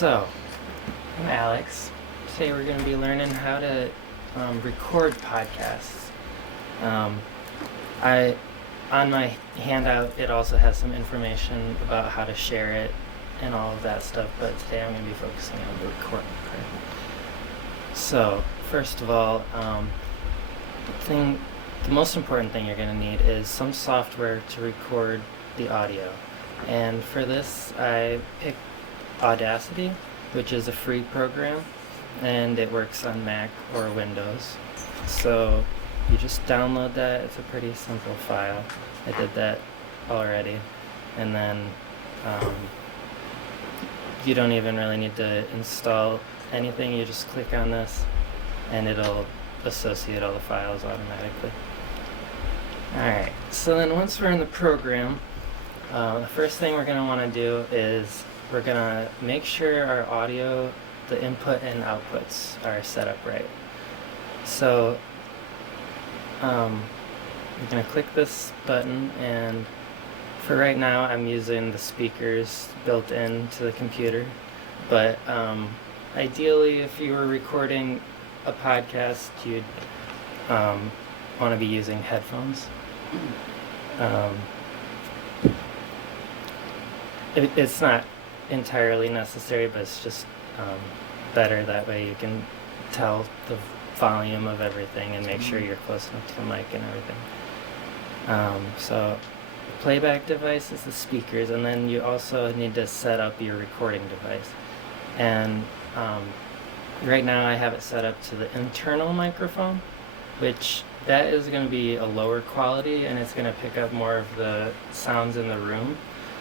So, I'm Alex. Today we're going to be learning how to record podcasts. On my handout, it also has some information about how to share it and all of that stuff, but today I'm going to be focusing on the recording part. So, first of all, the most important thing you're going to need is some software to record the audio. And for this, I picked Audacity, which is a free program, and it works on Mac or Windows. So you just download that. It's a pretty simple file. I did that already. And then you don't even really need to install anything. You just click on this and it'll associate all the files automatically. Alright, so then once we're in the program, the first thing we're going to want to do is we're going to make sure our audio, the input and outputs are set up right. So we're going to click this button, and for right now I'm using the speakers built into the computer, but ideally if you were recording a podcast you'd want to be using headphones. It's not entirely necessary, but it's just better. That way you can tell the volume of everything and make sure you're close enough to the mic and everything. So the playback device is the speakers, and then you also need to set up your recording device. And right now I have it set up to the internal microphone, which that is going to be a lower quality, and it's going to pick up more of the sounds in the room.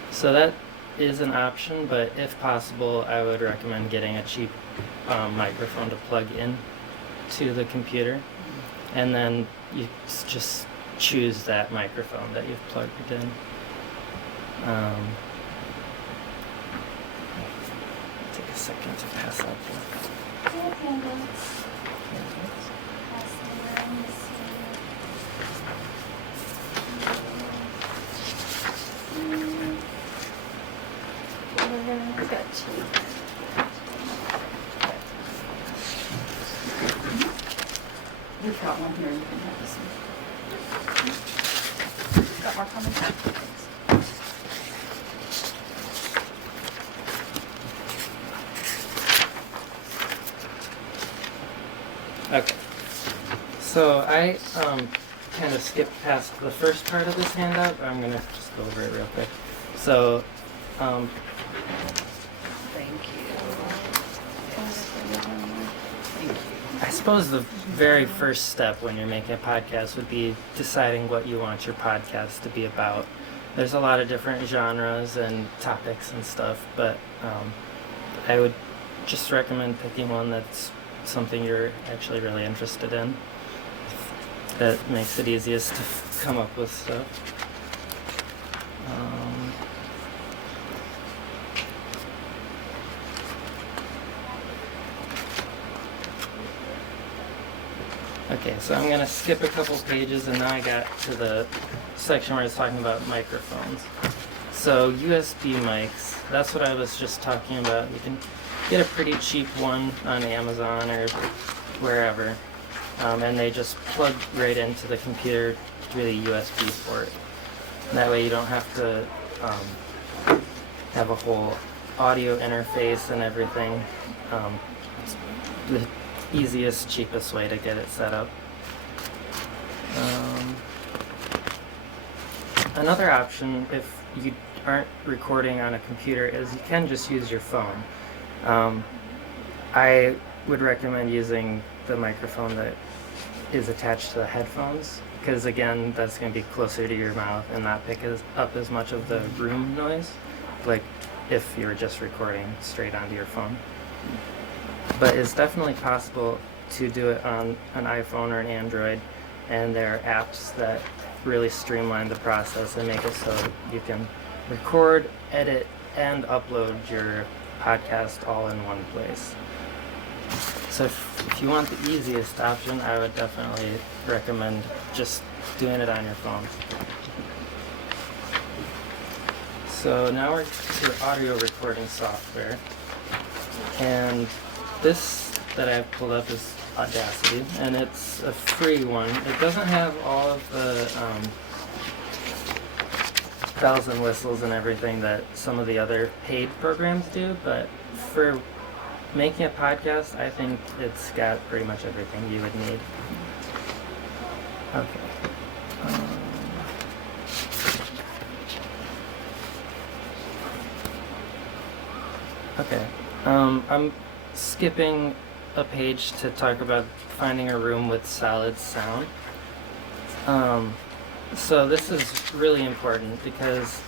So that is an option, but if possible I would recommend getting a cheap microphone to plug in to the computer, and then you just choose that microphone that you've plugged in. Take a second to pass out We've got one here. You can have this one. Got more coming. Okay. So I kind of skipped past the first part of this handout, but I'm going to just go over it real quick. So Thank you. Thank you. I suppose the very first step when you're making a podcast would be deciding what you want your podcast to be about. There's a lot of different genres and topics and stuff, but I would just recommend picking one that's something you're actually really interested in. That makes it easiest to come up with stuff. Okay, so I'm going to skip a couple pages, and now I got to the section where it's talking about microphones. So USB mics, that's what I was just talking about. You can get a pretty cheap one on Amazon or wherever, and they just plug right into the computer through the USB port. And that way you don't have to have a whole audio interface and everything. It's the easiest, cheapest way to get it set up. Another option, if you aren't recording on a computer, is you can just use your phone. I would recommend using the microphone that is attached to the headphones, because again, that's going to be closer to your mouth and not pick up as much of the room noise, like if you're just recording straight onto your phone. But it's definitely possible to do it on an iPhone or an Android, and there are apps that really streamline the process and make it so you can record, edit, and upload your podcast all in one place. So if you want the easiest option, I would definitely recommend just doing it on your phone. So now we're to audio recording software. And this that I've pulled up is Audacity, and it's a free one. It doesn't have all of the bells and whistles and everything that some of the other paid programs do, but for making a podcast, I think it's got pretty much everything you would need. Okay. Okay. I'm skipping a page to talk about finding a room with solid sound. So this is really important because,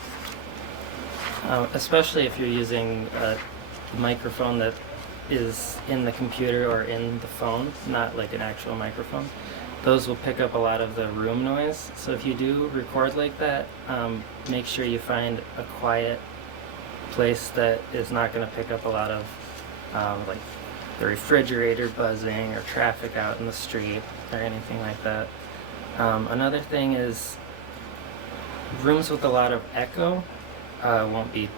especially if you're using a microphone that is in the computer or in the phone, not like an actual microphone, those will pick up a lot of the room noise. So if you do record like that, make sure you find a quiet place that is not going to pick up a lot of like the refrigerator buzzing or traffic out in the street or anything like that. Another thing is rooms with a lot of echo won't be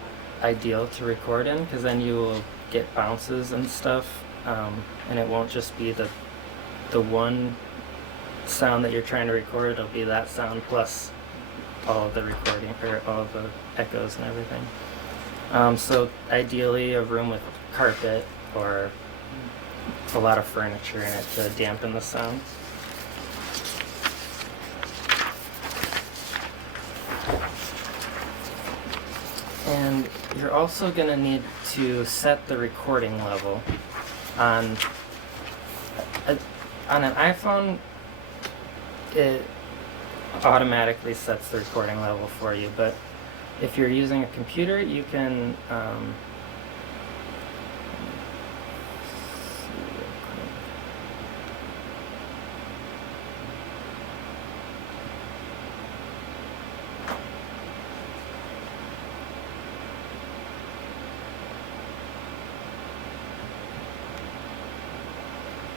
ideal to record in, because then you will get bounces and stuff, and it won't just be the one sound that you're trying to record. It'll be that sound plus all of the recording or all of the echoes and everything. So ideally a room with carpet or a lot of furniture in it to dampen the sound. And you're also going to need to set the recording level on an iPhone. It automatically sets the recording level for you, but if you're using a computer, you can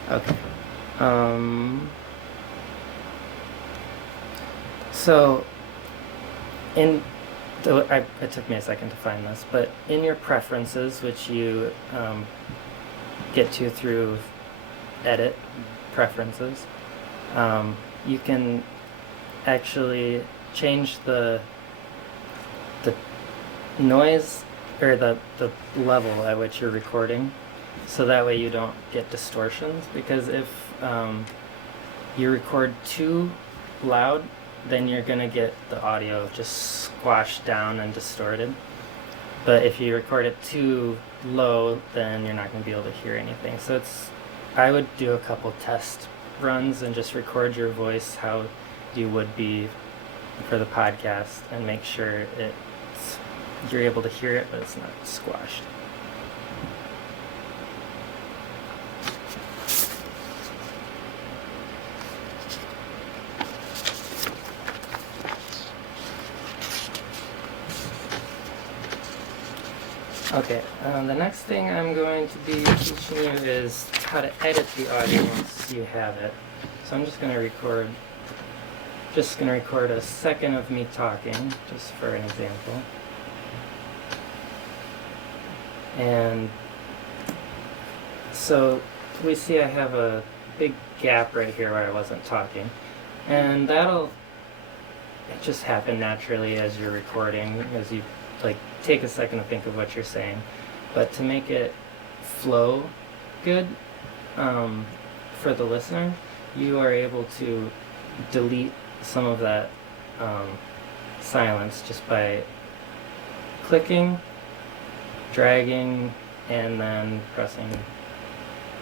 okay. So it took me a second to find this, but in your preferences, which you get to through edit preferences, you can actually change the noise or the level at which you're recording, so that way you don't get distortions, because if you record too loud, then you're going to get the audio just squashed down and distorted. But if you record it too low, then you're not going to be able to hear anything. So I would do a couple test runs and just record your voice how you would be for the podcast, and make sure you're able to hear it, but it's not squashed. Okay, the next thing I'm going to be teaching you is how to edit the audio once you have it. So I'm just going to record a second of me talking, just for an example. And so we see I have a big gap right here where I wasn't talking. And it just happen naturally as you're recording, as you take a second to think of what you're saying. But to make it flow good for the listener, you are able to delete some of that silence just by clicking, dragging, and then pressing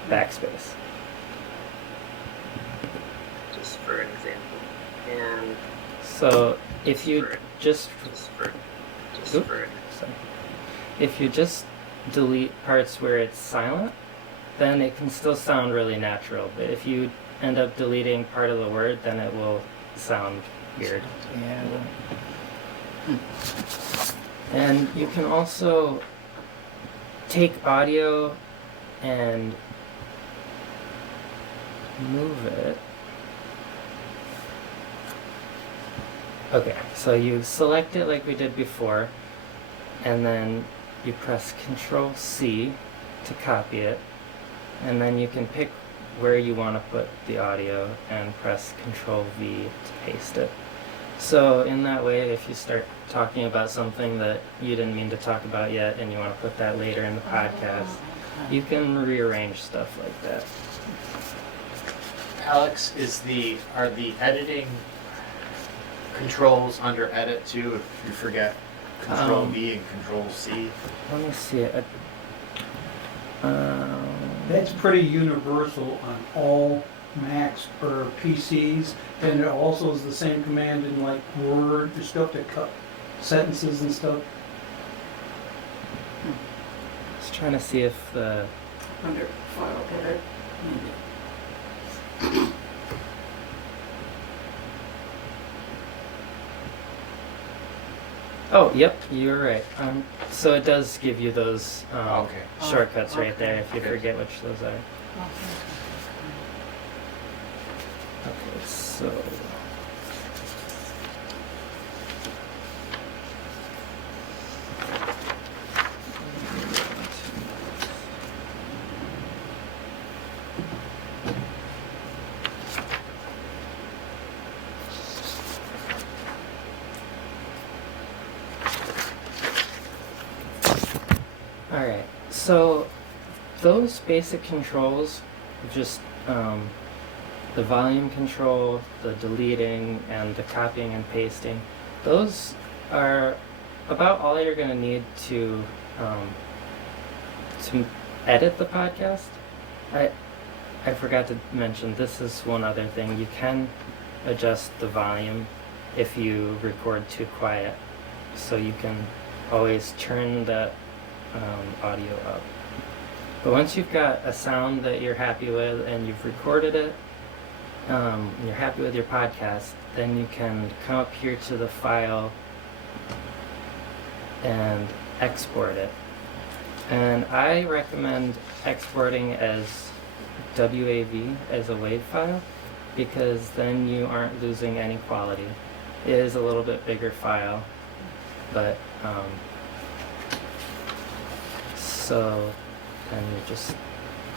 backspace. Just for an example. And so if you if you just delete parts where it's silent, then it can still sound really natural. But if you end up deleting part of the word, then it will sound weird. Yeah. And you can also take audio and move it. Okay, so you select it like we did before, and then you press Control C to copy it, and then you can pick where you want to put the audio and press Control V to paste it. So in that way, if you start talking about something that you didn't mean to talk about yet and you want to put that later in the podcast, you can rearrange stuff like that. Alex, are the editing controls under edit too if you forget Control V and Control C? Let me see it. That's pretty universal on all Macs or PCs, and it also is the same command in like Word. You still have to cut sentences and stuff. Just trying to see if the Under file edit, maybe. Oh, yep, you're right. So it does give you those Okay. shortcuts right Okay. there if you Okay. forget which those are. Oh, Okay, so all right. So those basic controls, just the volume control, the deleting, and the copying and pasting, those are about all you're going to need to edit the podcast. I forgot to mention, this is one other thing. You can adjust the volume if you record too quiet, so you can always turn that audio up. But once you've got a sound that you're happy with and you've recorded it, and you're happy with your podcast, then you can come up here to the file and export it. And I recommend exporting as WAV, as a WAV file, because then you aren't losing any quality. It is a little bit bigger file, but so then you just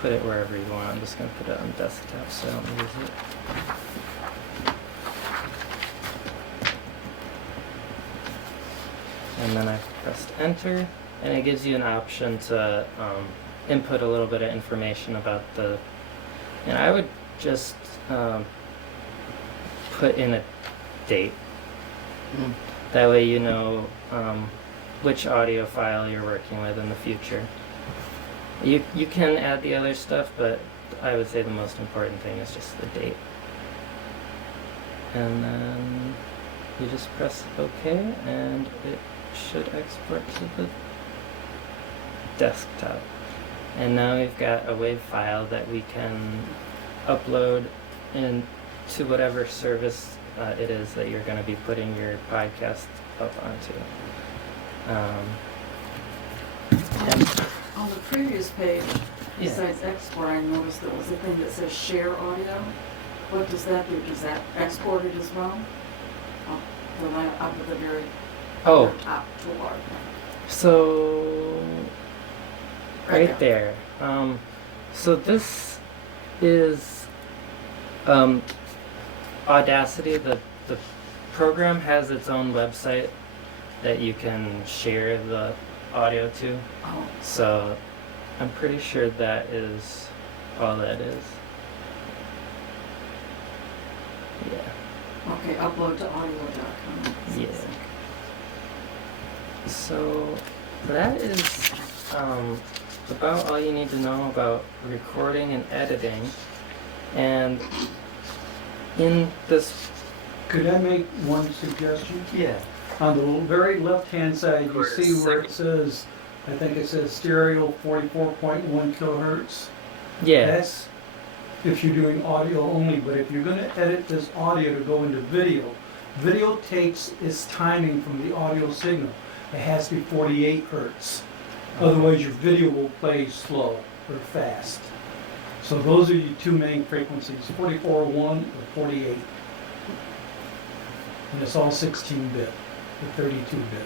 put it wherever you want. I'm just going to put it on desktop so I don't lose it. And then I pressed enter, and it gives you an option to input a little bit of information about the, and I would just put in a date. That way you know which audio file you're working with in the future. You can add the other stuff, but I would say the most important thing is just the date. And then you just press OK, and it should export to the desktop. And now we've got a WAV file that we can upload into whatever service it is that you're going to be putting your podcast up onto. And On the previous page, Yeah. besides export, I noticed there was a thing that says share audio. What does that do? Does that export it as well? The line up at the very top toolbar. So right there. So this is Audacity. The program has its own website that you can share the audio to. Oh, So I'm pretty sure that is all that is. Yeah. okay, upload to audio.com. Yeah. So that is about all you need to know about recording and editing. And in this, Could I make one suggestion? yeah, On the very left-hand side, you For a see where it second. says, I think it says stereo 44.1 kilohertz. yeah, That's if you're doing audio only, but if you're going to edit this audio to go into video, video takes its timing from the audio signal. It has to be 48 hertz. Otherwise, your video will play slow or fast. So those are your two main frequencies, 44.1 or 48. And it's all 16-bit or 32-bit.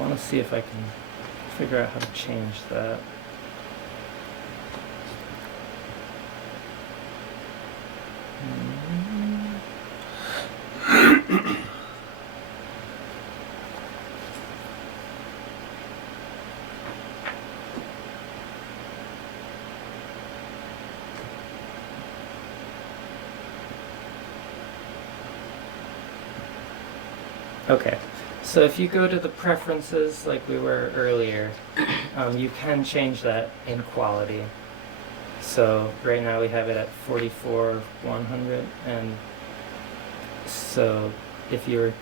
want to see if I can figure out how to change that. Okay, so if you go to the preferences like we were earlier, you can change that in quality. So right now we have it at 44/100, and so if you were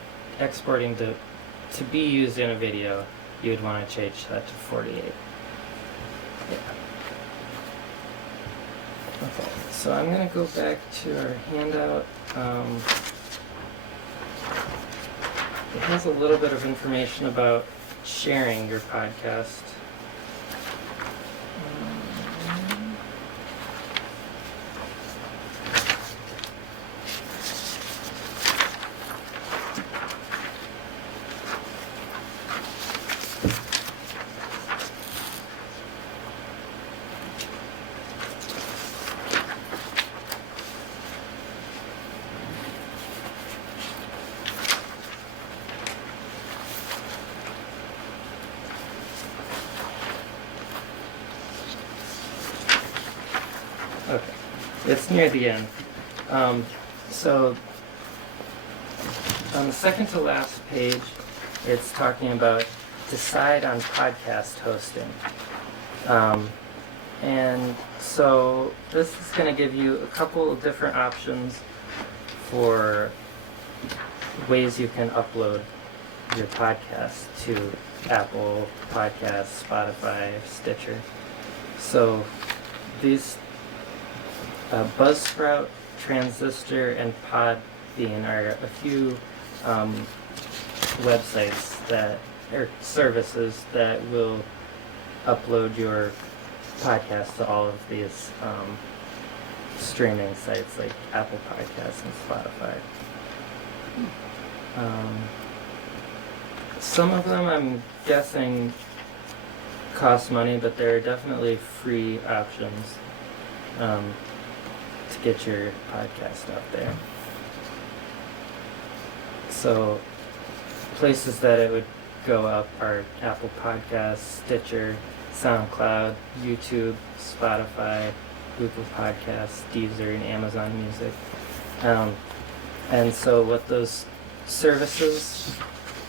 exporting to be used in a video, you would want to change that to 48. Yeah. Okay, so I'm going to go back to our handout. It has a little bit of information about sharing your podcast. Okay, it's near the end. So on the second to last page, it's talking about decide on podcast hosting. And so this is going to give you a couple of different options for ways you can upload your podcast to Apple Podcasts, Spotify, Stitcher. So these Buzzsprout, Transistor, and Podbean are a few websites that or services that will upload your podcast to all of these streaming sites like Apple Podcasts and Spotify. Some of them, I'm guessing, cost money, but there are definitely free options to get your podcast out there. So places that it would go up are Apple Podcasts, Stitcher, SoundCloud, YouTube, Spotify, Google Podcasts, Deezer, and Amazon Music. And so what those services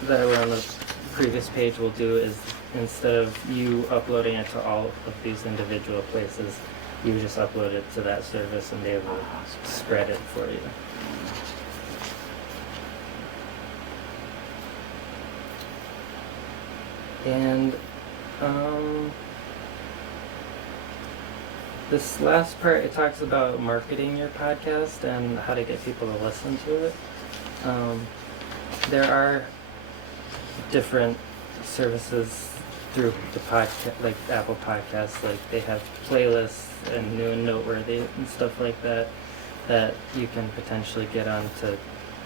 that were on the previous page will do is, instead of you uploading it to all of these individual places, you just upload it to that service and they will spread it for you. And this last part, it talks about marketing your podcast and how to get people to listen to it. There are different services through the podcast, like Apple Podcasts, like they have playlists and new and noteworthy and stuff like that, that you can potentially get on to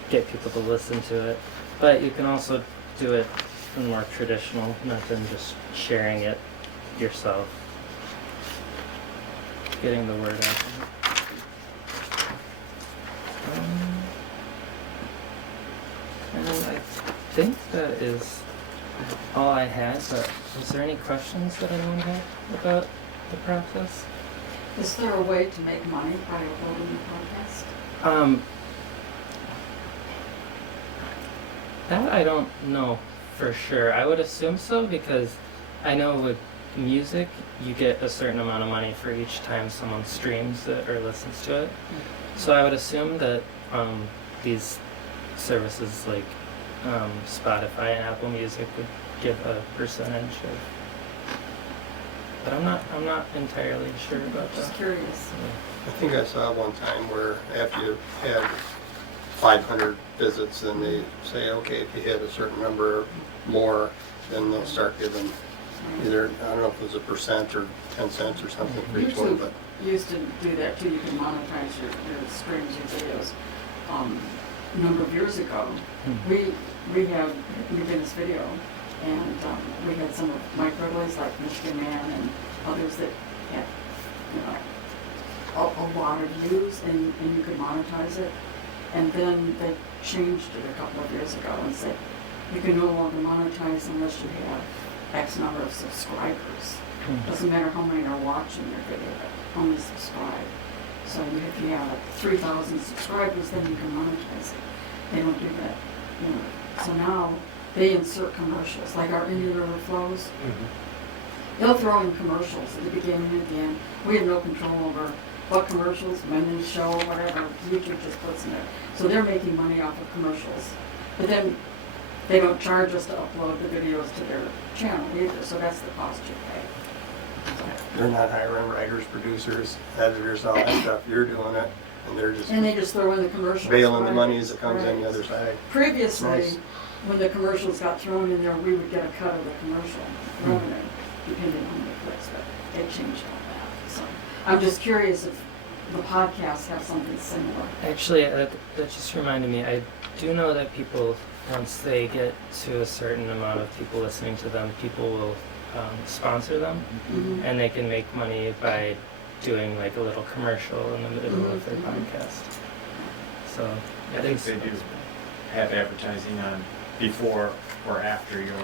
get people to listen to it. But you can also do it in more traditional method, just sharing it yourself, getting the word out. And I think that is all I had, but was there any questions that anyone had about the process? Is there a way to make money by uploading a podcast? That I don't know for sure. I would assume so, because I know with music, you get a certain amount of money for each time someone streams it or listens to it. So I would assume that these services like Spotify and Apple Music would give a percentage of. But I'm not entirely sure about that. Just curious. I think I saw one time where after you had 500 visits, then they say, okay, if you hit a certain number more, then they'll start giving either, I don't know if it was a percent or 10 cents or something for each one, but Used to do that too. You can monetize your streams, your videos. A number of years ago, we did this video, And we had some of Mike Ridley's, like Michigan Man and others that had, you know, a lot of views and you could monetize it. And then they changed it a couple of years ago and said, you can no longer monetize unless you have X number of subscribers. Doesn't matter how many are watching your video, but how many subscribe. So if you have 3,000 subscribers, then you can monetize it. They don't do that, you know. So now they insert commercials, like our Indian River Flows. They'll throw in commercials at the beginning and at the end. We have no control over what commercials, when they show, whatever. YouTube just puts in there. So they're making money off of commercials. But then they don't charge us to upload the videos to their channel either, so that's the cost you pay. They're not hiring writers, producers, editors, all that stuff. You're doing it, and they're just And they just throw in the commercials. bailing the right? money as it comes in Right. the other side. Previously, Nice. when the commercials got thrown in there, we would get a cut of the commercial revenue, depending on the clicks, but they changed all that. So I'm just curious if the podcasts have something similar. Actually, that just reminded me, I do know that people, once they get to a certain amount of people listening to them, people will sponsor them, and they can make money by doing like a little commercial in the middle of their podcast. So I think they do have advertising on before or after your,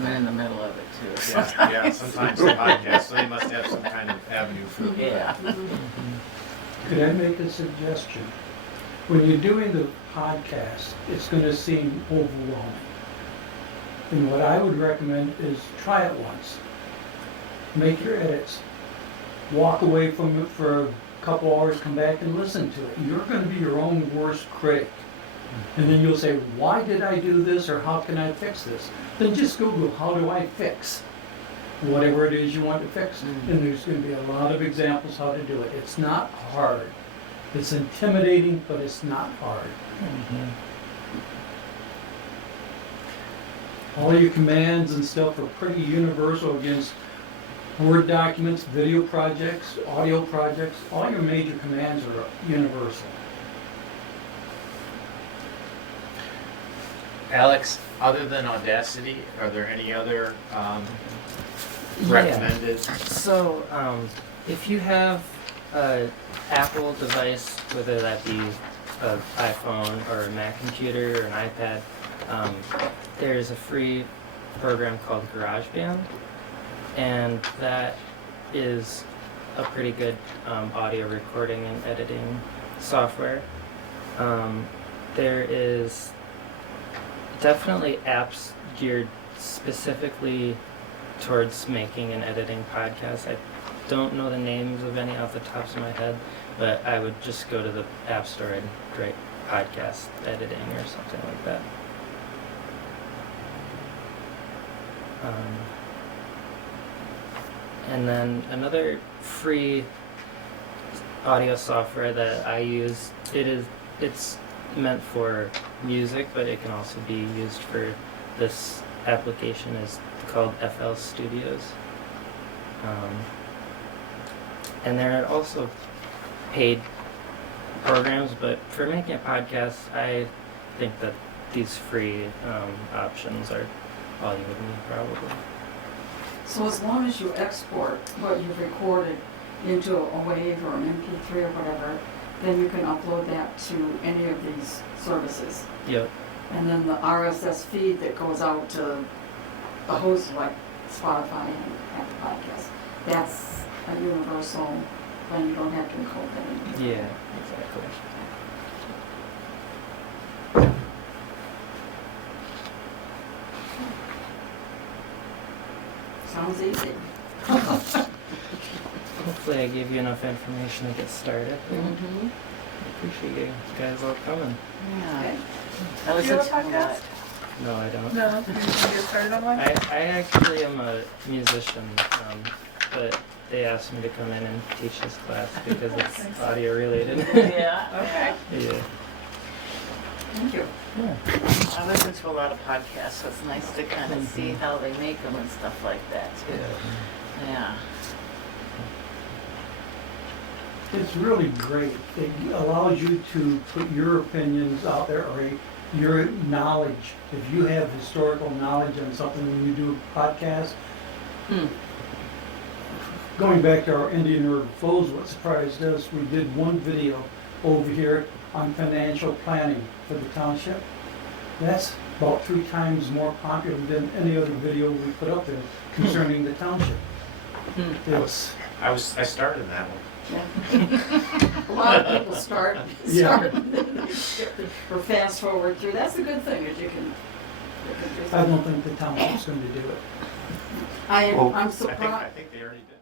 I'm in the middle of it too. yeah, sometimes the podcast, so they must have some kind of avenue for. Yeah. Could I make a suggestion? When you're doing the podcast, it's going to seem overwhelming. And what I would recommend is try it once. Make your edits. Walk away from it for a couple hours, come back and listen to it. You're going to be your own worst critic. And then you'll say, why did I do this, or how can I fix this? Then just Google, how do I fix whatever it is you want to fix. And there's going to be a lot of examples how to do it. It's not hard. It's intimidating, but it's not hard. All your commands and stuff are pretty universal against Word documents, video projects, audio projects. All your major commands are universal. Alex, other than Audacity, are there any other recommended? So, if you have an Apple device, whether that be an iPhone or a Mac computer or an iPad, there's a free program called GarageBand, and that is a pretty good audio recording and editing software. There is definitely apps geared specifically towards making and editing podcasts. I don't know the names of any off the tops of my head, but I would just go to the App Store and write podcast editing or something like that. And then another free audio software that I use, it's meant for music, but it can also be used for this application, is called FL Studios. And there are also paid programs, but for making a podcast, I think that these free options are all you would need probably. So as long as you export what you've recorded into a WAV or an MP3 or whatever, then you can upload that to any of these services. Yep. And then the RSS feed that goes out to the hosts like Spotify and Apple Podcasts, that's a universal, then you don't have to encode that in. Yeah, exactly. Sounds easy. Hopefully I gave you enough information to get started. Mm-hmm. Appreciate you guys all coming. Yeah. Okay. That was Do you a have a podcast? No, I don't. No, you can get started on one? I actually am a musician, but they asked me to come in and teach this class because it's Thanks. audio related. Yeah. Okay. Yeah. Thank you. I listen to a lot of podcasts, so it's nice to kind of see how they make them and stuff like that too. Yeah. It's really great. It allows you to put your opinions out there, or your knowledge. If you have historical knowledge on something when you do a podcast, going back to our Indian River Flows, what surprised us, we did one video over here on financial planning for the township. That's about 3 times more popular than any other video we put up there concerning the township. It's, I started that one. Yeah. A lot of people start, Yeah. or fast forward through. That's a good thing, is you can I don't think the township's going to do it. I'm I surprised. think they already did.